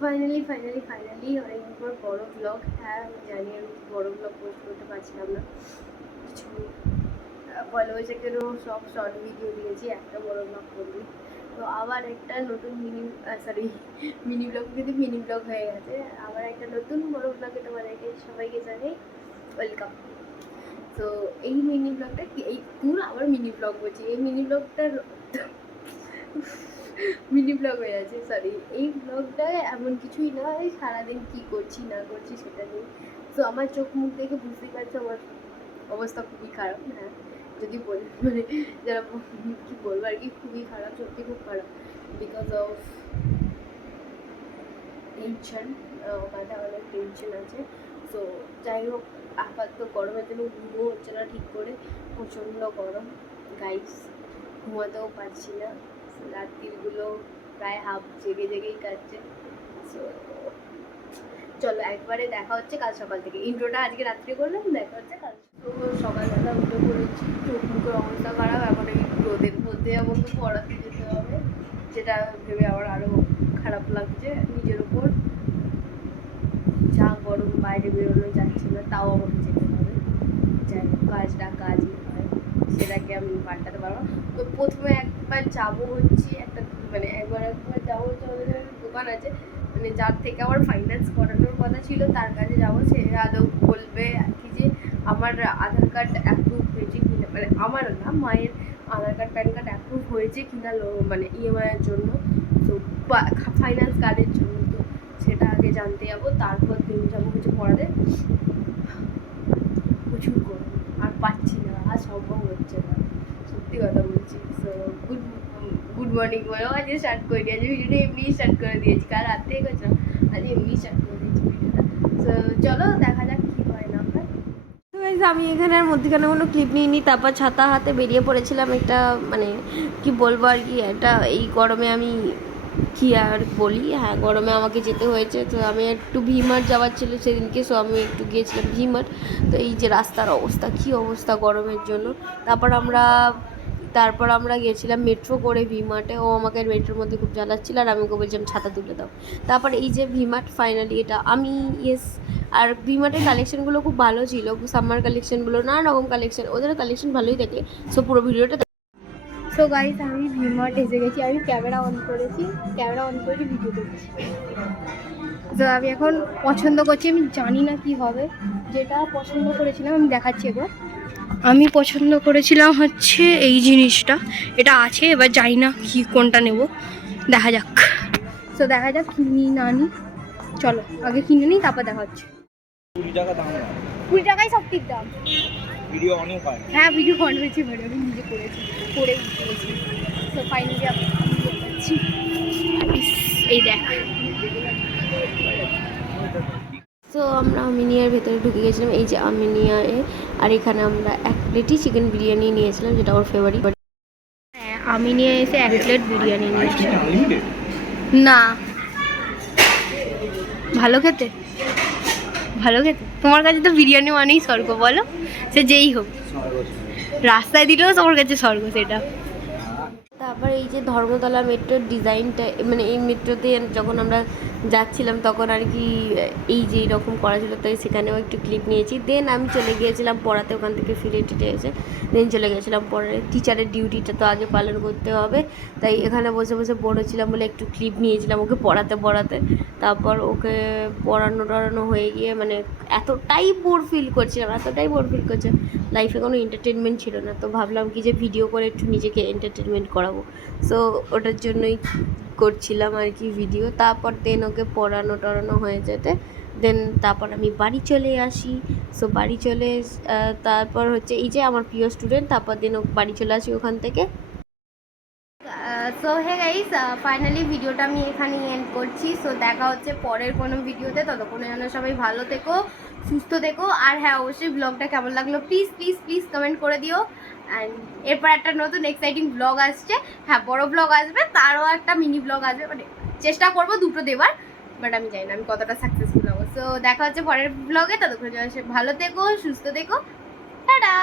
Finally অনেকদিন পর বড় ব্লগ। হ্যাঁ আমি জানি আমি বড় ব্লগ পোস্ট করতে পারছিলাম না, কিছু পয়লা বৈশাখেরও সব শর্ট ভিডিও দিয়েছি, একটা বড় ব্লগ করবি। তো আবার একটা নতুন মিনি ব্লগ কিন্তু মিনি ব্লগ হয়ে গেছে, আবার একটা নতুন বড় ব্লগে তোমাদেরকে সবাইকে জানাই ওয়েলকাম। তো এই মিনি ব্লগটা এই পুরো আবার মিনি ব্লগ বলছি, এই মিনি ব্লগটার মিনি ব্লগ হয়ে আছে, সরি। এই ব্লগটায় এমন কিছুই না, এই সারাদিন কী করছি না করছি সেটা নিয়ে। তো আমার চোখ মুখ দেখে বুঝতেই পারছো আমার অবস্থা খুবই খারাপ। হ্যাঁ যদি বলি মানে যারা কী বলবো আর কি, খুবই খারাপ, সত্যি খুব খারাপ, বিকজ অফ টেনশন। মাথায় অনেক টেনশন আছে। তো যাই হোক, আপাতত গরমের জন্য ঘুমও হচ্ছে না ঠিক করে, প্রচণ্ড গরম গাইস, ঘুমাতেও পারছি না, রাত্রিগুলো প্রায় হাফ জেগেই কাটছে। সো চলো একবারে দেখা হচ্ছে কাল সকাল থেকে, ইন্ট্রোটা আজকে রাত্রে করলাম, দেখা হচ্ছে কাল। তো সকালবেলা উঠে পড়েছি, চোখ মুখের অবস্থা খারাপ, এখন এই রোদের মধ্যে আমাকে পড়াতে যেতে হবে, যেটা ভেবে আমার আরও খারাপ লাগছে নিজের উপর। যা গরম, বাইরে বেরোনো যাচ্ছে না, তাও আমাকে যেতে হবে, যাই হোক কাজটা কাজই হয়, সেটাকে আমি পাল্টাতে পারবো। তো প্রথমে একবার যাবো হচ্ছে একটা মানে একবার যাবো হচ্ছে আমাদের দোকান আছে, মানে যার থেকে আমার ফাইন্যান্স করানোর কথা ছিল তার কাছে যাবো, সে আদৌ বলবে আর কি যে আমার আধার কার্ড অ্যাপ্রুভ হয়েছে কিনা, মানে আমার না মায়ের আধার কার্ড প্যান কার্ড অ্যাপ্রুভ হয়েছে কিনা মানে ইএমআইয়ের জন্য, তো ফাইন্যান্স কার্ডের জন্য। তো সেটা আগে জানতে যাবো, তারপর দিন যাবো কিছু পড়াতে। প্রচুর গরম, আর পাচ্ছি না, আর সম্ভব হচ্ছে না, সত্যি কথা বলছি। সো গুড মর্নিং বলো, আজকে স্টার্ট করে দিয়েছি ভিডিওটা, এমনি স্টার্ট করে দিয়েছি, কাল রাত থেকে করছিলাম, আজকে এমনি স্টার্ট করে দিয়েছি ভিডিওটা। সো চলো দেখা যাক কী হয় না হয়। আমি এখানে আর মধ্যখানে কোনো ক্লিপ নিইনি, তারপর ছাতা হাতে বেরিয়ে পড়েছিলাম একটা, মানে কি বলবো আর কি, একটা এই গরমে আমি কী আর বলি, হ্যাঁ গরমে আমাকে যেতে হয়েছে। তো আমি একটু ভিমার্ট যাওয়ার ছিল সেদিনকে, সো আমি একটু গিয়েছিলাম ভিমার্ট। তো এই যে রাস্তার অবস্থা, কী অবস্থা গরমের জন্য। তারপর আমরা গিয়েছিলাম মেট্রো করে ভিমার্টে, ও আমাকে মেট্রোর মধ্যে খুব জ্বালাচ্ছিল আর আমি ওকে বলছিলাম ছাতা তুলে দাও। তারপর এই যে ভিমার্ট ফাইনালি, এটা আমি আর ভিমার্টের কালেকশনগুলো খুব ভালো ছিল, সামার কালেকশনগুলো, নানা রকম কালেকশন, ওদের কালেকশন ভালোই থাকে। সো পুরো ভিডিওটা। সো গাইস আমি ভিমার্ট এসে গেছি, আমি ক্যামেরা অন করে ভিডিও করছি। তো আমি এখন পছন্দ করছি, আমি জানি না কি হবে, যেটা পছন্দ করেছিলাম আমি দেখাচ্ছি একবার। আমি পছন্দ করেছিলাম হচ্ছে এই জিনিসটা, এটা আছে, এবার জানি না কি কোনটা নেব, দেখা যাক। তো দেখা যাক কিনি না নি, চলো আগে কিনে নিই তারপর দেখা হচ্ছে। 20 টাকা দাম না, 20 টাকাই সব ঠিক দাম। ভিডিও অনেক হয়, হ্যাঁ ভিডিও অন হয়েছে, আমি নিজে করেছি, করে উঠেছি। তো ফাইনালি আমি যাচ্ছি, এই দেখ। তো আমরা আমিনিয়ার ভেতরে ঢুকে গেছিলাম, এই যে আমিনিয়ায়, আর এখানে আমরা 1 প্লেটই চিকেন বিরিয়ানি নিয়েছিলাম, যেটা আমার ফেভারিট। হ্যাঁ আমিনিয়া এসে 1 প্লেট বিরিয়ানি নিয়েছিলাম। না ভালো খেতে, তোমার কাছে তো বিরিয়ানি মানেই স্বর্গ, বলো সে যেই হোক, রাস্তায় দিলেও তোমার কাছে স্বর্গ সেটা। তারপর এই যে ধর্মতলা মেট্রোর ডিজাইনটা, মানে এই মেট্রোতে যখন আমরা যাচ্ছিলাম তখন আর কি এই যে এরকম করা ছিল, তাই সেখানেও একটু ক্লিপ নিয়েছি। দেন আমি চলে গিয়েছিলাম পড়াতে, ওখান থেকে ফিরে টিটে এসে দেন চলে গেছিলাম পড়াতে। টিচারের ডিউটিটা তো আগে পালন করতে হবে, তাই এখানে বসে বসে পড়েছিলাম বলে একটু ক্লিপ নিয়েছিলাম ওকে পড়াতে। তারপর ওকে পড়ানো হয়ে গিয়ে মানে এতটাই বোর ফিল করছিলাম, লাইফে কোনো এন্টারটেনমেন্ট ছিল না, তো ভাবলাম কি যে ভিডিও করে একটু নিজেকে এন্টারটেনমেন্ট করাবো। সো ওটার জন্যই করছিলাম আর কি ভিডিও। তারপর দেন ওকে পড়ানো হয়ে যেতে দেন তারপর আমি বাড়ি চলে আসি। সো বাড়ি চলে তারপর হচ্ছে এই যে আমার প্রিয় স্টুডেন্ট, তারপর দেন বাড়ি চলে আসি ওখান থেকে। সো হে গাইস, ফাইনালি ভিডিওটা আমি এখানেই এন্ড করছি। সো দেখা হচ্ছে পরের কোনো ভিডিওতে, ততক্ষণে যেন সবাই ভালো থেকো, সুস্থ থেকো। আর হ্যাঁ অবশ্যই ব্লগটা কেমন লাগলো প্লিজ কমেন্ট করে দিও। অ্যান্ড এরপর একটা নতুন এক্সাইটিং ব্লগ আসছে, হ্যাঁ বড় ব্লগ আসবে, তারও একটা মিনি ব্লগ আসবে, মানে চেষ্টা করবো দুটো দেওয়ার, বাট আমি জানি না আমি কতটা সাকসেসফুল হবো। সো দেখা হচ্ছে পরের ব্লগে, ততক্ষণে ভালো থেকো, সুস্থ থেকো, টাটা।